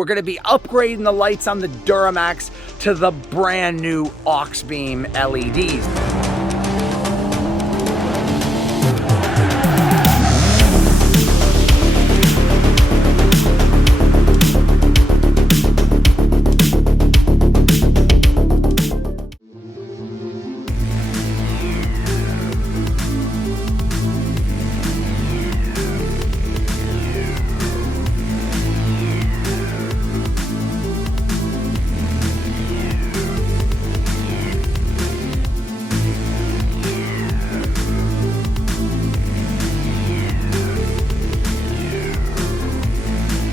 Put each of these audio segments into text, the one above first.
We're going to be upgrading the lights on the Duramax to the brand new Auxbeam LEDs.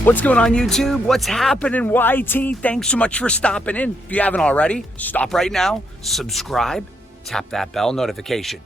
What's going on YouTube? What's happening YT? Thanks so much for stopping in. If you haven't already, stop right now, subscribe, tap that bell notification.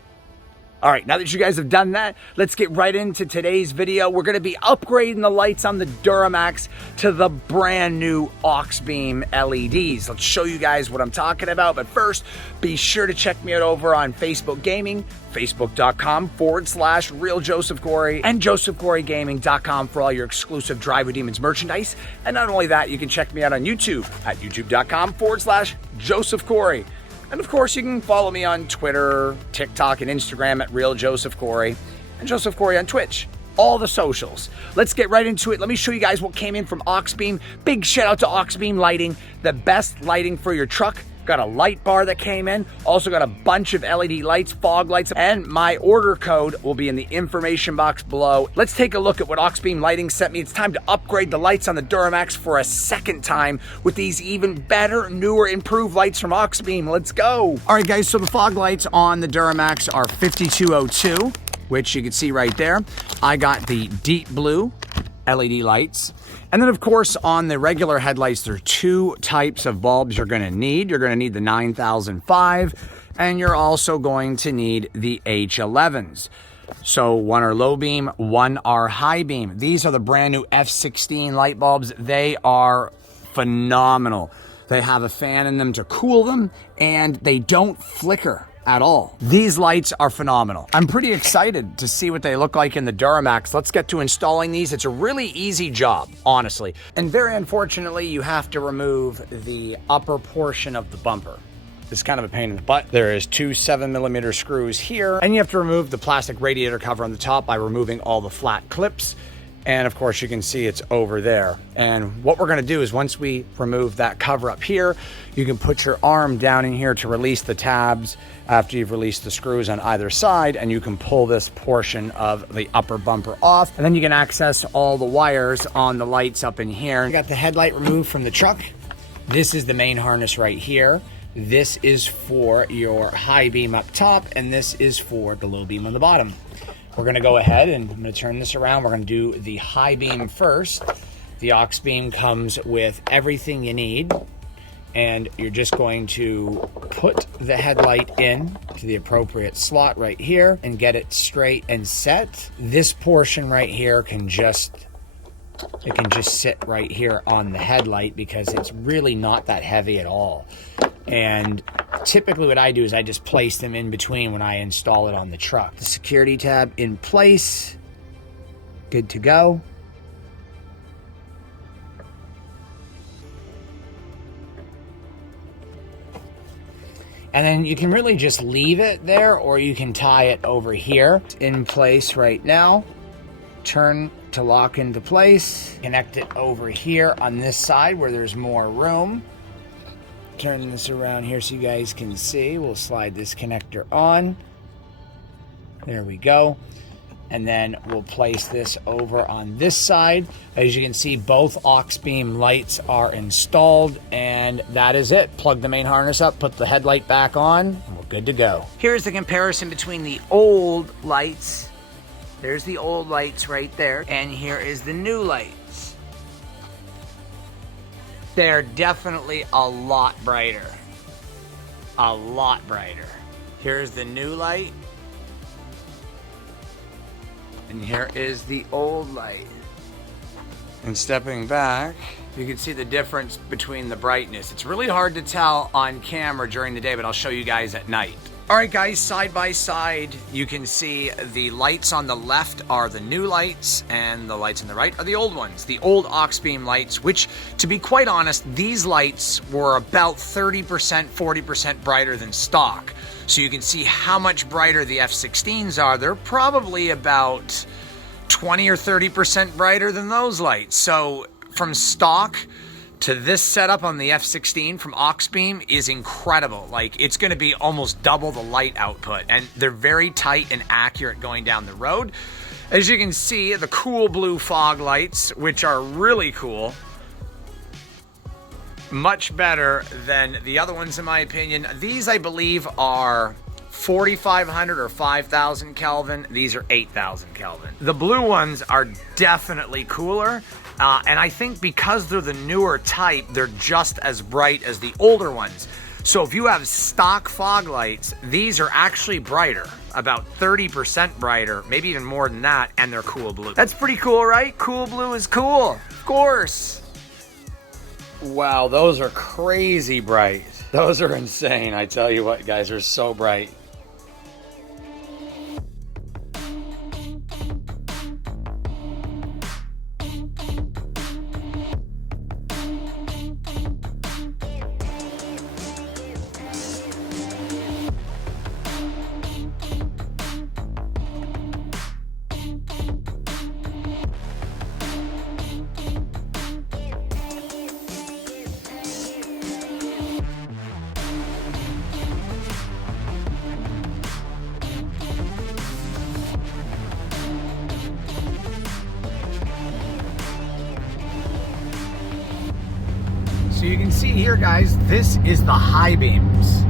All right, now that you guys have done that, let's get right into today's video. We're going to be upgrading the lights on the Duramax to the brand new Auxbeam LEDs. Let's show you guys what I'm talking about. But first, be sure to check me out over on Facebook Gaming, facebook.com/RealJosephCorey, and JosephCoreyGaming.com for all your exclusive Driver Demons merchandise. And not only that, you can check me out on YouTube at youtube.com/JosephCorey. And of course, you can follow me on Twitter, TikTok, and Instagram at Real Joseph Corey, and Joseph Corey on Twitch. All the socials. Let's get right into it. Let me show you guys what came in from Auxbeam. Big shout out to Auxbeam Lighting, the best lighting for your truck. Got a light bar that came in. Also got a bunch of LED lights, fog lights, and my order code will be in the information box below. Let's take a look at what Auxbeam Lighting sent me. It's time to upgrade the lights on the Duramax for a second time with these even better, newer, improved lights from Auxbeam. Let's go. All right, guys, so the fog lights on the Duramax are 5202, which you can see right there. I got the deep blue LED lights. And then, of course, on the regular headlights, there are two types of bulbs you're going to need. You're going to need the 9005, and you're also going to need the H11s. So one are low beam, one are high beam. These are the brand new F16 light bulbs. They are phenomenal. They have a fan in them to cool them, and they don't flicker at all. These lights are phenomenal. I'm pretty excited to see what they look like in the Duramax. Let's get to installing these. It's a really easy job, honestly. And very unfortunately, you have to remove the upper portion of the bumper. It's kind of a pain in the butt. There is two 7mm screws here, and you have to remove the plastic radiator cover on the top by removing all the flat clips. And of course, you can see it's over there. And what we're gonna do is once we remove that cover up here, you can put your arm down in here to release the tabs after you've released the screws on either side, and you can pull this portion of the upper bumper off. And then you can access all the wires on the lights up in here. You got the headlight removed from the truck. This is the main harness right here. This is for your high beam up top, and this is for the low beam on the bottom. We're gonna go ahead and I'm gonna turn this around. We're gonna do the high beam first. The Auxbeam comes with everything you need, and you're just going to put the headlight in to the appropriate slot right here and get it straight and set. This portion right here can just sit right here on the headlight because it's really not that heavy at all. And typically what I do is I just place them in between when I install it on the truck. The security tab in place, good to go. And then you can really just leave it there, or you can tie it over here. It's in place right now. Turn to lock into place. Connect it over here on this side where there's more room. Turn this around here so you guys can see. We'll slide this connector on. There we go. And then we'll place this over on this side. As you can see, both Auxbeam lights are installed, and that is it. Plug the main harness up, put the headlight back on, and we're good to go. Here's the comparison between the old lights. There's the old lights right there, and here is the new lights. They're definitely a lot brighter. A lot brighter. Here's the new light. And here is the old light. And stepping back, you can see the difference between the brightness. It's really hard to tell on camera during the day, but I'll show you guys at night. All right, guys, side by side, you can see the lights on the left are the new lights, and the lights on the right are the old ones, the old Auxbeam lights, which, to be quite honest, these lights were about 30%, 40% brighter than stock. So you can see how much brighter the F16s are. They're probably about 20 or 30% brighter than those lights. So from stock to this setup on the F16 from Auxbeam is incredible. Like, it's going to be almost double the light output, and they're very tight and accurate going down the road. As you can see, the cool blue fog lights, which are really cool, much better than the other ones in my opinion. These, I believe, are 4,500 or 5,000 Kelvin. These are 8,000 Kelvin. The blue ones are definitely cooler. And I think because they're the newer type, they're just as bright as the older ones. So if you have stock fog lights, these are actually brighter, about 30% brighter, maybe even more than that, and they're cool blue. That's pretty cool, right? Cool blue is cool, of course. Wow, those are crazy bright. Those are insane. I tell you what, guys, they're so bright. So you can see here, guys, this is the high beams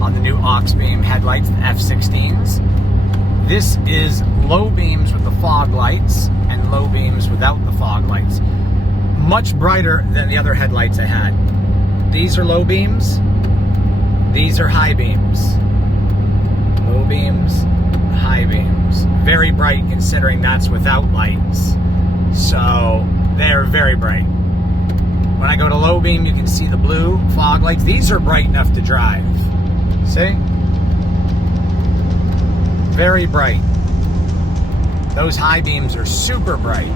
on the new Auxbeam headlights, the F16s. This is low beams with the fog lights and low beams without the fog lights. Much brighter than the other headlights I had. These are low beams. These are high beams. Low beams, high beams. Very bright considering that's without lights. So they're very bright. When I go to low beam, you can see the blue fog lights. These are bright enough to drive. See? Very bright. Those high beams are super bright.